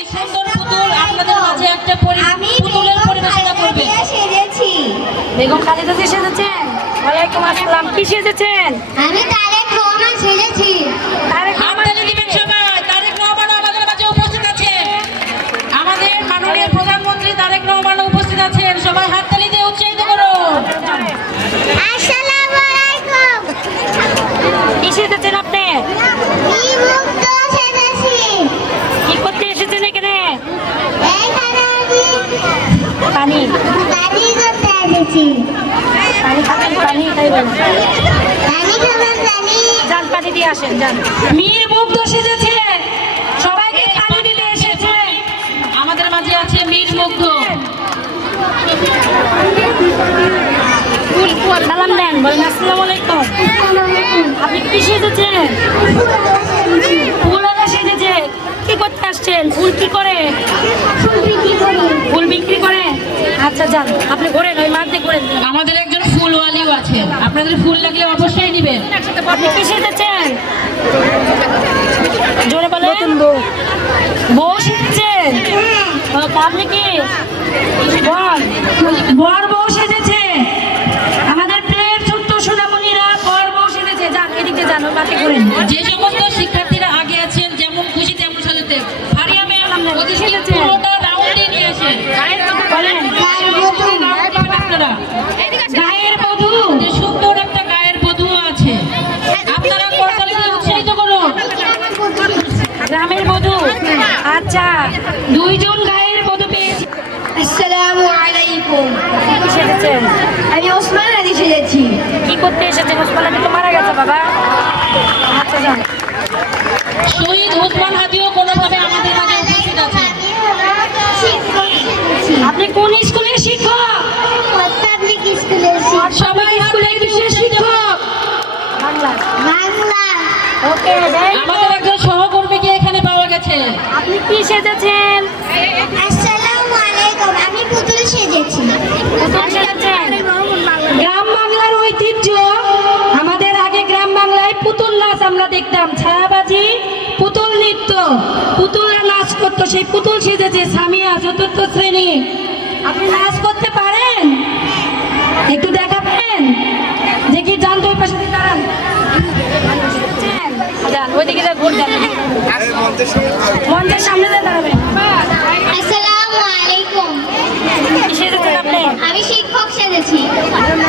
এই সুন্দর পুতুল আপনাদের মাঝে একটা আমি পুতুলের পরিবেশনা করবে। সেজেছি। বেগম খালেদা জিয়া সেজেছেন? ওয়ালাইকুম আসসালাম। কি সেজেছেন? আমি তারেক রহমান সেজেছি। তারেক রহমান হাততালি দিবেন সবাই তারেক রহমান আমাদের মাঝে উপস্থিত আছেন আমাদের মাননীয় প্রধানমন্ত্রী তারেক রহমান উপস্থিত আছেন সবাই হাততালি দিয়ে উৎসাহিত করুন আসসালামু আলাইকুম কি সেজেছেন আপনি আমি মুক্ত সেজেছি কি করতে এসেছেন এখানে এইখানে আমি পানি পানি এসেছি পানি খাবেন পানি খাইবেন পানি খাবেন পানি। যান পানি দিয়ে আসেন যান। মীর মুগ্ধ সেজেছে সবাইকে পানি দিতে এসেছে। আমাদের মাঝে আছে মীর মুগ্ধ সালাম দেন বলেন আসসালামু আলাইকুম। আপনি কি সেজেছেন? ফুলওয়ালা সেজেছে। কি করতে আসছেন? ফুল কি ফুল করে? আচ্ছা যান। আপনি ঘোরেন ওই মাঠ দিয়ে ঘোরেন। আমাদের একজন ফুলওয়ালিও আছে আপনাদের ফুল লাগলে অবশ্যই নেবেন। আপনি কি সেজেছেন জোরে বলেন। নতুন বউ। বউ ও, আপনি কি? বল। বর বউ সেজেছে। আমাদের প্রিয়ের ছোট্ট সোনামণিরা বর বউ সেজেছে। যান এদিকে যান ওই মাঠে ঘোরেন। যে সমস্ত শিক্ষার্থীরা আগে আছেন যেমন খুশি তেমন সাজাতে। ফারিয়া ম্যাম ওদেরকে সেজেছে। আচ্ছা দুইজন গায়ের বধূ পেয়েছি। আসসালামু আলাইকুম। আমি ওসমান আলী সেজেছি কি করতে এসেছেন? ওসমান আলী তো মারা গেছে বাবা। আচ্ছা যান। শহীদ ওসমান হাদিও কোনোভাবে আমাদের মাঝে উপস্থিত আছে। আপনি কোন স্কুলের শিক্ষক? পাবলিক স্কুলের শিক্ষক। সবাই স্কুলের বিশেষ শিক্ষক। বাংলা। বাংলা। ওকে আমাদের একজন সহকর্মীকে গেছে আপনি কি সেজেছেন? আসসালামু আলাইকুম আমি পুতুল সেজেছি। কোথায় সেজেছেন? গ্রাম বাংলার ঐতিহ্য। আমাদের আগে গ্রাম বাংলায় পুতুল নাচ আমরা দেখতাম। ছায়াবাজি পুতুল নৃত্য পুতুলরা নাচ করতো। সেই পুতুল সেজেছে সামিয়া চতুর্থ শ্রেণি আপনি নাচ করতে পারেন একটু দেখাবেন দেখি যান তো ওই পাশে দিয়ে দাঁড়ান যান ওইদিকে যা ঘুর যান মঞ্চের সামনে দিয়ে দাঁড়াবেন আসসালামু আলাইকুম কি সেজেছেন আপনি আমি শিক্ষক সেজেছি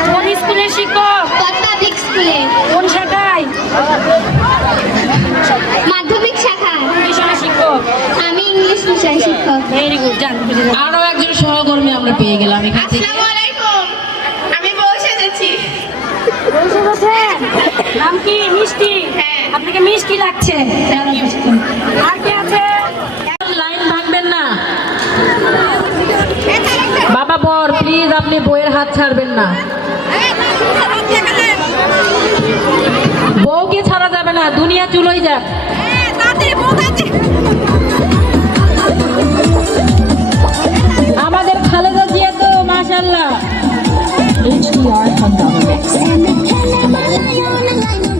কোন স্কুলের শিক্ষক পাবলিক স্কুলে কোন শাখায় মাধ্যমিক শাখা কিশোরের শিক্ষক আমি ইংলিশ বিষয় শিক্ষক ভেরি গুড যান আরও একজন সহকর্মী আমরা পেয়ে গেলাম এখান থেকে। আলাইকুম। আমি বউ সেজেছি। বুঝেছেন নাম কি? মিষ্টি? হ্যাঁ। আপনাকে মিষ্টি লাগছে। আর কে আছে? লাইন ভাঙবেন না। বাবা বর প্লিজ আপনি বইয়ের হাত ছাড়বেন না। বউকে ছাড়া যাবে না দুনিয়া চুলোই যাক। HDR Pandora Mix.